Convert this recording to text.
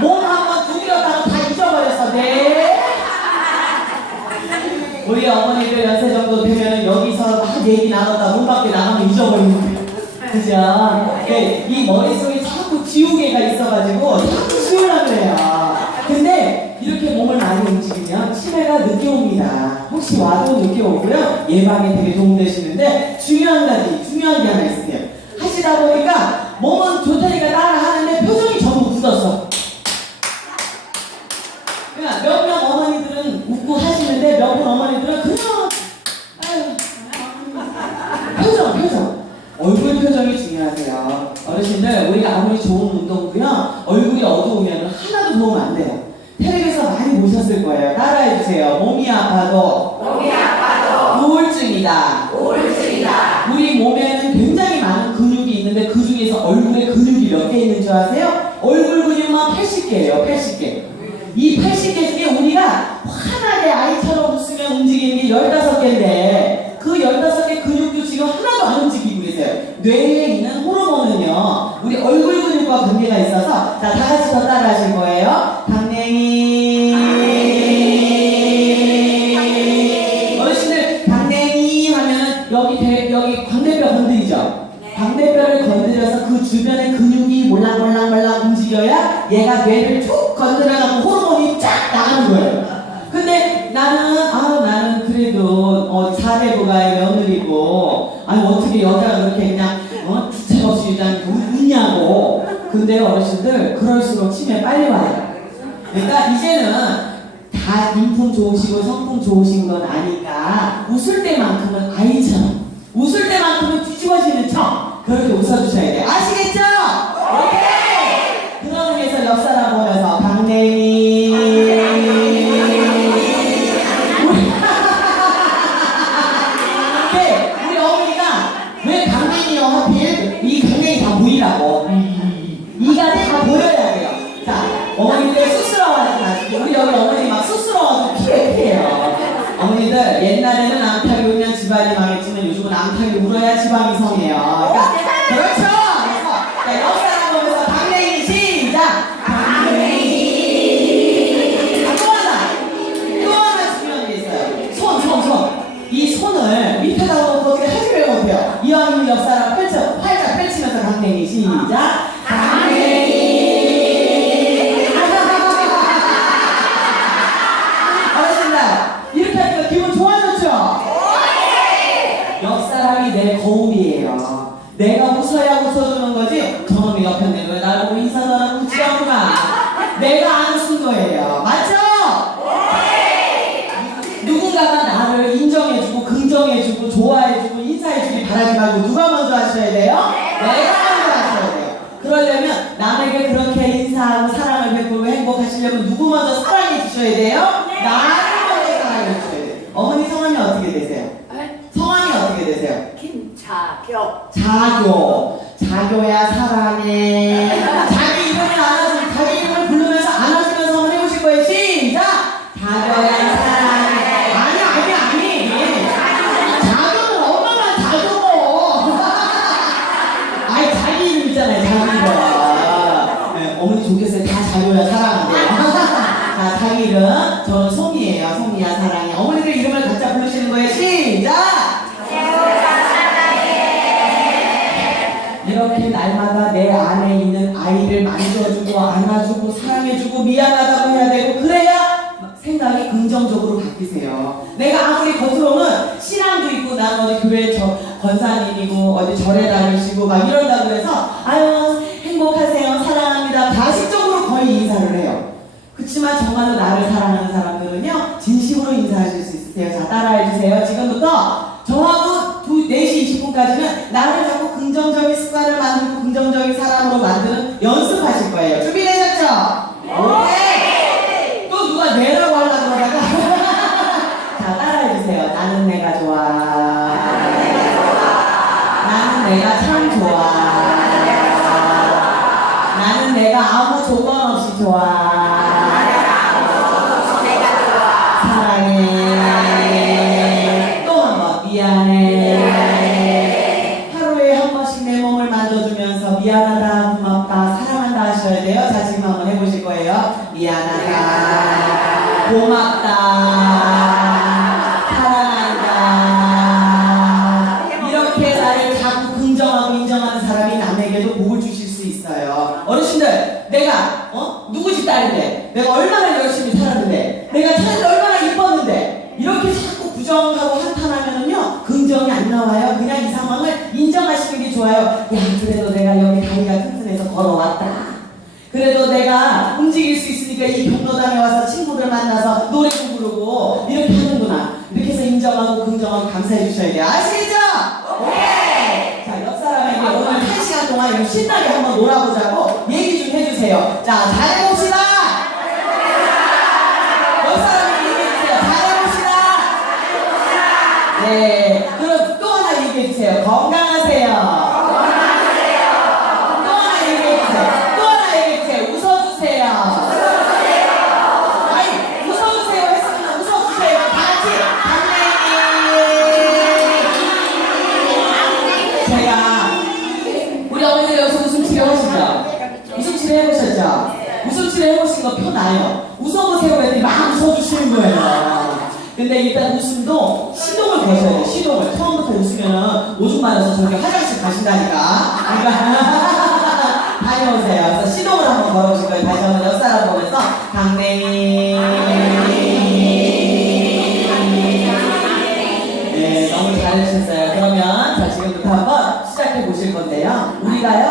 몸 한번 두드렸다가 다 잊어버렸어. 네. 우리 어머니들 연세 정도 되면 여기서 막 얘기 나눴다 문 밖에 나가면 잊어버리는 거예요. 그죠? 네, 이 머릿속에 자꾸 지우개가 있어가지고 자꾸 지우려고 그래요. 근데 이렇게 몸을 많이 움직이면 치매가 늦게 옵니다. 혹시 와도 늦게 오고요. 예방에 되게 도움되시는데 중요한 가지, 중요한 얼굴 표정이 중요하세요. 어르신들 우리가 아무리 좋은 운동도요. 얼굴이 어두우면 하나도 도움 안 돼요. 텔레비에서 많이 보셨을 거예요. 따라해주세요. 몸이 아파도 몸이 아파도 우울증이다. 우울증이다. 우리 몸에는 굉장히 많은 근육이 있는데 그 중에서 얼굴에 근육이 몇 개 있는 줄 아세요? 얼굴 근육만 80개예요 80개. 이 80개 중에 우리가 환하게 아이처럼 웃으면 움직이는 게 15개인데 관계가 있어서, 자, 다 같이 더 따라 하실 거예요. 강냉이. 어르신들, 강냉이 하면은 여기 대, 여기 광대뼈 건드리죠? 네. 광대뼈를 건드려서 그 주변의 근육이 몰랑몰랑몰랑 움직여야 얘가 뇌를 쭉 건드려가면 호르몬이 쫙 나가는 거예요. 근데 나는 아 나는 그래도 어 4대 부가의 며느리고 아니 어떻게 여자가 그렇게 그냥 어 주책 없이 그냥 웃- 근데 어르신들 그럴수록 치매 빨리 와요. 그러니까 이제는 다 인품 좋으시고 성품 좋으신 건 아니까 웃을 때만큼은 아이 다 보여야 돼요. 자, 어머니들 쑥스러워하지 우리 여기 어머니 막 쑥스러워서 피해 피해요. 어머니들 옛날에는 암탉이 울면 집안이 망했지만 요즘은 암탉이 울어야 지방이 성해요. 내가 웃어야 웃어주는 거지. 저놈이 옆에 내가 왜 나를 보고 인사도 안 하고 웃지 않구나. 내가 안 웃은 거예요. 맞죠? 누군가가 나를 인정해주고 긍정해주고 좋아해주고 인사해주길 바라지 말고 누가 먼저 하셔야 돼요? 내가 먼저 하셔야 돼요. 그러려면 남에게 그렇게 인사하고 사랑을 베풀고 행복하시려면 누구 먼저 사랑해 주셔야 돼요? 나를 먼저 사랑해 주셔야 돼요. 어머니 성함이 어떻게 되세요? 성함이 어떻게 되세요? 김차교. 자교. 자교야 사랑해. 자기 이름을 안아주 자기 이름을 부르면서 안아주면서 한번 해보실 거예요. 시작. 자교야 사랑해. 아니 아니 아니. 자교는 엄마만 자교고. 아니 자기 이름 있잖아요. 자기 이름. 네, 어머니 좋겠어요. 다 자교야 사랑한대요. 자 자기 이름 저는 송 아이를 만져주고 안아주고 사랑해주고 미안하다고 해야 되고 그래야 생각이 긍정적으로 바뀌세요. 내가 아무리 겉으로는 신앙도 있고 난 어디 교회 저 권사님이고 어디 절에 다니시고 막 이런다고 그래서 아유 행복하세요 사랑합니다 가식적으로 거의 인사를 해요. 그렇지만 정말로 나를 사랑하는 사람들은요 진심으로 인사하실 수 있으세요. 자 따라해 주세요. 지금부터 저하고 두 4시 20분까지는 나를 자꾸 긍정적인 습관을 만들고 긍정적인 사람으로 만드는 연습하실 거예요. 준비되셨죠? 오케이! 또 누가 내라고 하려고 그러다가 자 따라해 주세요. 나는 내가 좋아. 나는 내가 참 좋아. 나는 내가 아무 조건 없이 좋아. 고맙다. 사랑한다. 이렇게 나를 자꾸 긍정하고 인정하는 사람이 남에게도 복을 주실 수 있어요. 어르신들, 내가 어? 누구 집 딸인데, 내가 얼마나 열심히 살았는데, 내가 살때 얼마나 이뻤는데, 이렇게 자꾸 부정하고 한탄하면은요, 긍정이 안 나와요. 그냥 이 상황을 인정하시는 게 좋아요. 야, 그래도 내가 여기 다리가 튼튼해서 걸어왔다. 그래도 내가 움직일 수 있으니까 이 경로당에 와서 친구들 만나서 노래도 부르고 이렇게 하는구나. 이렇게 해서 인정하고 긍정하고 감사해 주셔야 돼요. 아시겠죠? 오케이! 자, 옆 사람에게 오늘 한 시간 동안 이렇게 신나게 한번 놀아보자고 얘기 좀 해주세요. 자, 잘해봅시다! 옆 사람에게 얘기해주세요. 잘해봅시다! 네. 그럼 또 하나 얘기해주세요. 건강하 해보신 거 표나요? 웃어보세요 그랬더니 막 웃어주시는 거예요. 근데 일단 웃음도 시동을 거셔야 돼요. 시동을. 처음부터 웃으면 오줌 마려서 저기 화장실 가신다니까. 그러니까 다녀오세요. 그래서 시동을 한번 걸어보실 거예요. 다시 한번 옆 사람 보면서 강냉이. 네, 너무 잘해주셨어요. 그러면 자 지금부터 한번 시작해 보실 건데요. 우리가요.